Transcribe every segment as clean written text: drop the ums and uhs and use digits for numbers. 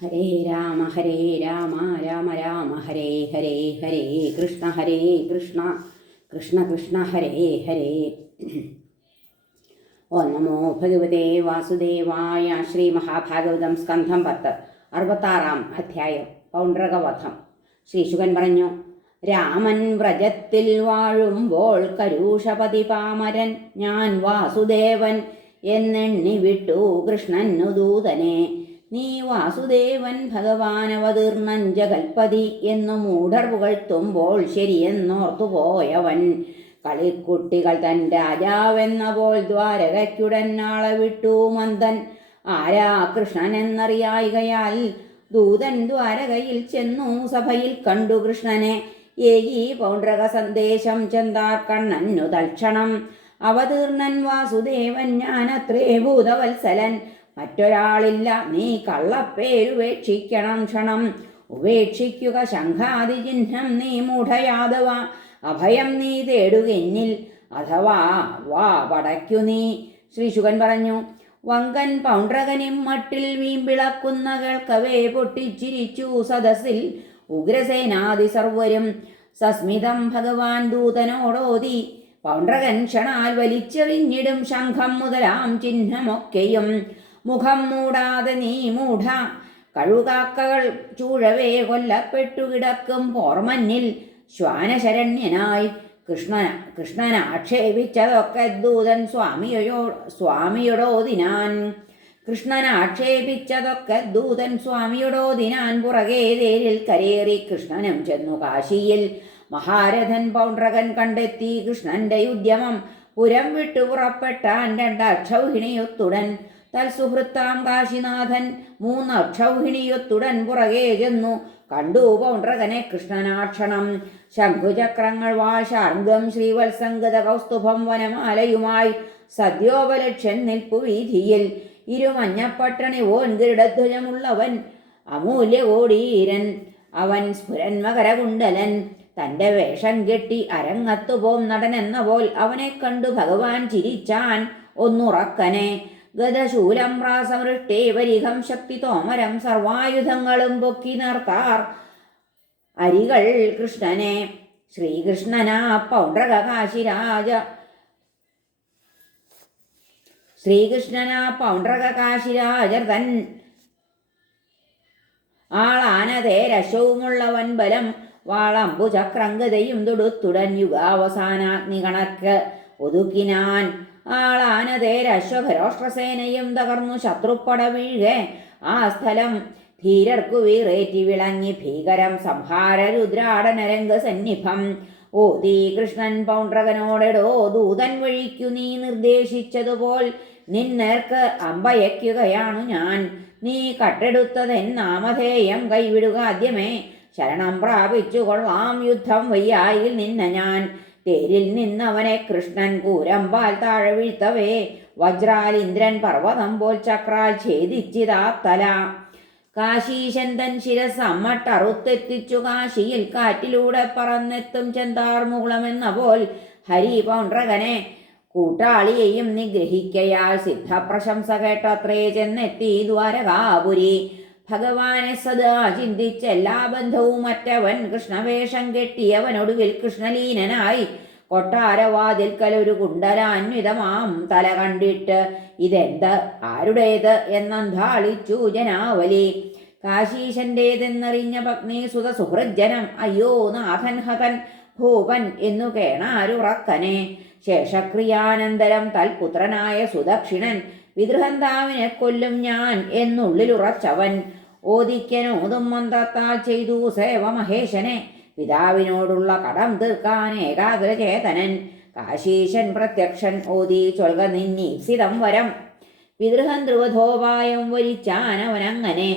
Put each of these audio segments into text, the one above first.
ഹരേ രാമ രാമ രാമ ഹരേ ഹരേ ഹരേ കൃഷ്ണ കൃഷ്ണ കൃഷ്ണ ഹരേ ഹരേ. ഓ നമോ ഭഗവതേ വാസുദേവായ. ശ്രീ മഹാഭാഗവതം സ്കന്ധം 10 66 അധ്യായം. പൗണ്ഡ്രകവധം. ശ്രീശുകൻ പറഞ്ഞു: രാമൻ വ്രജത്തിൽ വാഴുമ്പോൾ കരൂഷപതി പാമരൻ ഞാൻ വാസുദേവൻ എന്നെണ്ണി വിട്ടു കൃഷ്ണനു ദൂതനെ. നീ വാസുദേവൻ ഭഗവാനവതീർണൻ ജഗൽപതി എന്നു മൂഢർ പുകഴ്ത്തുമ്പോൾ ശരിയെന്നോർത്തുപോയവൻ. കളിക്കുട്ടികൾ തൻ രാജാവെന്ന പോൽ ദ്വാരകയ്ക്കുടൻ നാളെ വിട്ടു മന്ദൻ. ആരാ കൃഷ്ണൻ എന്നറിയായികയാൽ ദൂതൻ ദ്വാരകയിൽ ചെന്നു സഭയിൽ കണ്ടു കൃഷ്ണനെ. ഏകി പൗണ്ഡ്രക സന്ദേശം ചെന്താർ കണ്ണനു തൽക്ഷണം. അവതീർണൻ വാസുദേവൻ ഞാനത്രേ ഭൂതവത്സലൻ, മറ്റൊരാളില്ല, നീ കള്ളപ്പേരുപേക്ഷിക്കണം ക്ഷണം. ഉപേക്ഷിക്കുക ശംഖാദിചിഹ്നം നീ മൂഢയാദവ, അഭയം നീ തേടുകെന്നിൽ അഥവാ വാ പടയ്ക്കു നീ. ശ്രീശുകൻ പറഞ്ഞു: വങ്കൻ പൗണ്ഡ്രകനിം മട്ടിൽ വീമ്പിളക്കുന്ന കേൾക്കവേ പൊട്ടിച്ചിരിച്ചു സദസ്സിൽ ഉഗ്രസേനാദി സർവരും. സസ്മിതം ഭഗവാൻ ദൂതനോടോതി പൗണ്ഡ്രകൻ ക്ഷണാൽ വലിച്ചെറിഞ്ഞിടും ശംഖം മുതലാം ചിഹ്നമൊക്കെയും. മുഖം മൂടാതെ നീ മൂഢ, കഴുകാക്കകൾ ചൂഴവേ കൊല്ലപ്പെട്ടു കിടക്കും പോർമന്നിൽ. ശ്വാനശരണ്യനായി കൃഷ്ണൻ ആക്ഷേപിച്ചതൊക്കെ ദൂതൻ സ്വാമിയോടോതിനാൻ. കൃഷ്ണനാക്ഷേപിച്ചതൊക്കെ ദൂതൻ സ്വാമിയോടോതിനാൻ. പുറകെ തേരിൽ കരേറി കൃഷ്ണനും ചെന്നു കാശിയിൽ. മഹാരഥൻ പൗണ്ഡ്രകൻ കണ്ടെത്തി കൃഷ്ണന്റെ ഉദ്യമം. പുരം വിട്ടു പുറപ്പെട്ടാൻ രണ്ടക്ഷൗഹിണിയൊത്തുടൻ. തൽസുഹൃത്താം കാശിനാഥൻ മൂന്നക്ഷൗഹിണിയൊത്തുടൻ പുറകെ ചെന്നു കണ്ടു പൗണ്ഡ്രകനെ കൃഷ്ണനാക്ഷണം. ശംഖുചക്രങ്ങൾ വാശാർഗം ശ്രീവത്സംഗത കൗസ്തുഭം വനമാലയുമായി സദ്യോപലക്ഷ്യൻ നിൽപ്പു വീഥിയിൽ. ഇരുമഞ്ഞപ്പട്ടണി ഓൻ ഗരുഡധ്വജമുള്ളവൻ അമൂല്യകോടീരൻ. അവൻ സ്ഫുരൻ മകരകുണ്ടലൻ. തൻ്റെ വേഷം കെട്ടി അരങ്ങത്തുപോം നടനെന്ന പോൽ അവനെ കണ്ടു ഭഗവാൻ ചിരിച്ചാൻ ഒന്നുറക്കനെ. ഗദശൂലം പ്രാസമൃഷ്ടേ പരിഘം ശക്തി തോമരം സർവായുധങ്ങളും പൊക്കി നിർത്താർ അരികൾ കൃഷ്ണനെ. ശ്രീകൃഷ്ണനാ പൗണ്ഡ്രക കാശിരാജർ തൻ ആളാനതേരശവുമുള്ളവൻ ബലം. വാളമ്പു ചക്രംഗതയും തൊടുത്തുടൻ യുഗാവസാനാഗ്നി കണക്ക് ഒതുക്കിനാൻ. ആളാനതേരശ്വഭരോഷ്ട്രസേനയും തകർന്നു ശത്രുപ്പട വീഴെ ആ സ്ഥലം. ധീരർക്കു വീറേറ്റി വിളങ്ങി ഭീകരം സംഹാര രുദ്രാടനരംഗ സന്നിഭം. ഓതി കൃഷ്ണൻ പൗണ്ഡ്രകനോടെടോ ദൂതൻ വഴിക്കു നീ നിർദ്ദേശിച്ചതുപോൽ നിന്നേർക്ക് അമ്പയക്കുകയാണു ഞാൻ. നീ കട്ടെടുത്തതെന്നാമധേയം കൈവിടുക ആദ്യമേ. ശരണം പ്രാപിച്ചു കൊള്ളാം യുദ്ധം വയ്യായിൽ നിന്ന ഞാൻ. തേരിൽ നിന്നവനെ കൃഷ്ണൻ കൂരമ്പാൽ താഴെ വീഴ്ത്തവേ വജ്രാൽ ഇന്ദ്രൻ പർവ്വതം പോൽ ചക്രാൽ ഛേദിച്ചിതാ തല. കാശീശൻ തൻ ശിരസ് അമ്മട്ടറുത്തെത്തിച്ചു കാശിയിൽ കാറ്റിലൂടെ പറന്നെത്തും ചെന്താർ മുകുളമെന്ന പോൽ. ഹരി പൗണ്ഡ്രകനെ കൂട്ടാളിയെയും നിഗ്രഹിക്കയാൽ സിദ്ധപ്രശംസ കേട്ടത്രേ ചെന്നെത്തി ദ്വാരകാപുരി. ഭഗവാനെ സദാ ചിന്തിച്ചെല്ലാ ബന്ധവും മറ്റവൻ കൃഷ്ണവേഷം കെട്ടിയവനൊടുവിൽ കൃഷ്ണലീനനായി കൊട്ടാരവാതിൽക്കലൊരു കുണ്ടലാന്വിതമാം തല കണ്ടിട്ട് ഇതെന്ത് ആരുടേത് എന്നന്താളിച്ചു ജനാവലി. കാശീശന്റേതെന്നറിഞ്ഞ പത്നീസുത സുഹൃജ്ജനം അയ്യോ നാഥൻ ഹതൻ ഭൂപൻ എന്നു കേണാരുറക്കനെ. ശേഷക്രിയാനന്തരം തൽപുത്രനായ സുദക്ഷിണൻ വിദൃഹന്താവിനെ കൊല്ലും ഞാൻ എന്നുള്ളിലുറച്ചവൻ. ഓദിക്കനോതും മന്ത്രത്താൽ ചെയ്തു സേവ മഹേശനെ. പിതാവിനോടുള്ള കടം തീർക്കാൻ ഏകാഗ്രചേതനൻ. കാശീശൻ പ്രത്യക്ഷൻ ഓതി ചൊൽക നിന്നീപ്സിതം വരം. വിദൃഹൻ ധ്രുവധോപായം വരിച്ചാനവനങ്ങനെ.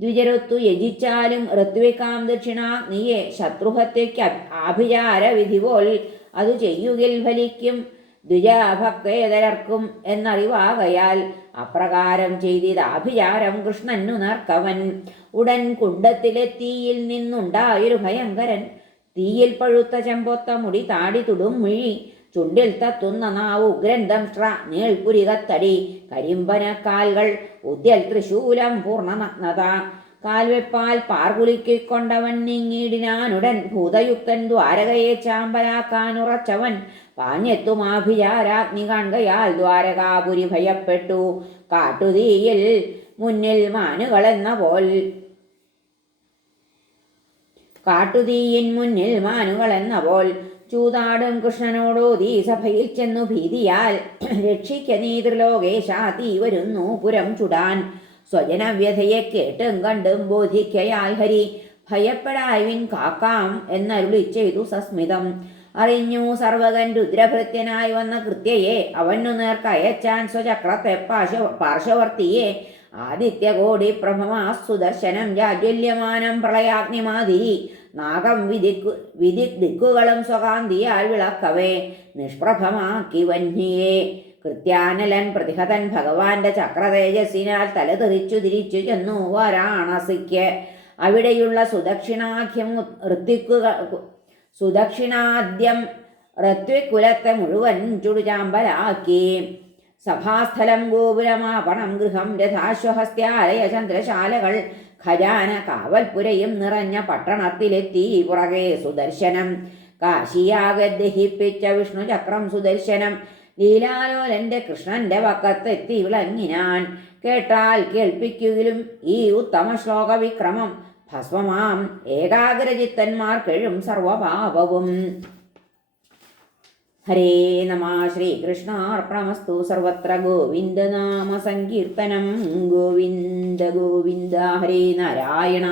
ദ്വിജരൊത്തു യജിച്ചാലും ഋത്വികാം ദക്ഷിണാഗ്നിയെ ശത്രുഹത്യയ്ക്ക് ആഭിചാര വിധി പോൽ അതു ചെയ്യുകിൽ ഫലിക്കും ദ്വിജഭക്തേതരർക്കും എന്നറിവാകയാൽ. അപ്രകാരം ചെയ്തിതാഭിചാരം കൃഷ്ണനു നേർക്കവൻ. ഉടൻ കുണ്ടത്തിലെത്തീയിൽ നിന്നുണ്ടായൊരു ഭയങ്കരൻ. തീയിൽ പഴുത്ത ചെമ്പൊത്ത മുടി താടി തുടുമിഴി ചുണ്ടിൽ തത്തുന്ന നാവ് ഉഗ്രന്ദംഷ്ട്ര നീൾപുരികത്തടി കരിമ്പനക്കാൽകൾ ഉദ്യൽ തൃശൂലം പൂർണ്ണനഗ്നത കാൽവെപ്പാൽ പാർകുലിക്കൊണ്ടവൻ നീങ്ങിയിടിനാനുടൻ ഭൂതയുക്തൻ ദ്വാരകയെ ചാമ്പലാക്കാനുറച്ചവൻ പാഞ്ഞെത്തുമാഭിചാരാഗ്നി കാൺകയാൽ ദ്വാരകാപുരി ഭയപ്പെട്ടു. കാട്ടുതീയിൽ മുന്നിൽ മാനുകളെന്ന പോൽ കാട്ടുതീയിൻ മുന്നിൽ മാനുകളെന്ന പോൽ ചൂതാടും കൃഷ്ണനോടോതീ സഭയിൽ ചെന്നു ഭീതിയാൽ രക്ഷിക്ക നീ ത്രിലോകേശ, തീ വരുന്നു പുരം ചുടാൻ. സ്വജനവ്യഥയെ കേട്ടും കണ്ടും ബോധിക്കയാൽ ഹരി ഭയപ്പെടായ്വിൻ കാക്കാം എന്നരുളി ചെയ്തു സസ്മിതം. അറിഞ്ഞു സർവകൻ രുദ്രഭൃത്യനായി വന്ന കൃത്യയെ അവനു നേർക്കയച്ചാൻ സ്വചക്രത്തെ പാർശ്വവർത്തിയെ. ആദിത്യകോടി പ്രഭമാ സുദർശനം ജാജ്വല്യമാനം പ്രളയാഗ്നിമാതിരി നാഗം ദിക്കുകളും സ്വകാന്തിയാൽ വിളക്കവേ നിഷ്പ്രഭമാക്കി വന്യയെ. കൃത്യാനലൻ പ്രതിഹതൻ ഭഗവാന്റെ ചക്രതേജസ്സിനാൽ തലതെറിച്ചു തിരിച്ചു ചെന്നു വാരാണസിക്ക്. അവിടെയുള്ള സുദക്ഷിണാദ്യം ഋത്വിക്കുലത്തെ മുഴുവൻ ചുടുചാമ്പലാക്കി. സഭാസ്ഥലം ഗോപുരമാപണം ഗൃഹം രഥാശ്വഹസ്ത്യാലയ ചന്ദ്രശാലകൾ ഖജാന കാവൽപുരയും നിറഞ്ഞ പട്ടണത്തിലെത്തി പുറകെ സുദർശനം. കാശിയാകെ ദഹിപ്പിച്ച വിഷ്ണുചക്രം സുദർശനം ലീലാലോലന്റെ കൃഷ്ണന്റെ പക്കത്തെത്തി വിളങ്ങിനാൻ. കേട്ടാൽ കേൾപ്പിക്കുകിലും ഈ ഉത്തമ ശ്ലോക വിക്രമം ഭസ്മമാം ഏകാഗ്രചിത്തന്മാർക്കെഴും സർവപാപവും. ഹരേ നമ. ശ്രീകൃഷ്ണാർപ്പണമസ്തു. സർവത്ര ഗോവിന്ദനാമ സങ്കീർത്തനം. ഗോവിന്ദ ഗോവിന്ദ. ഹരേ നാരായണ.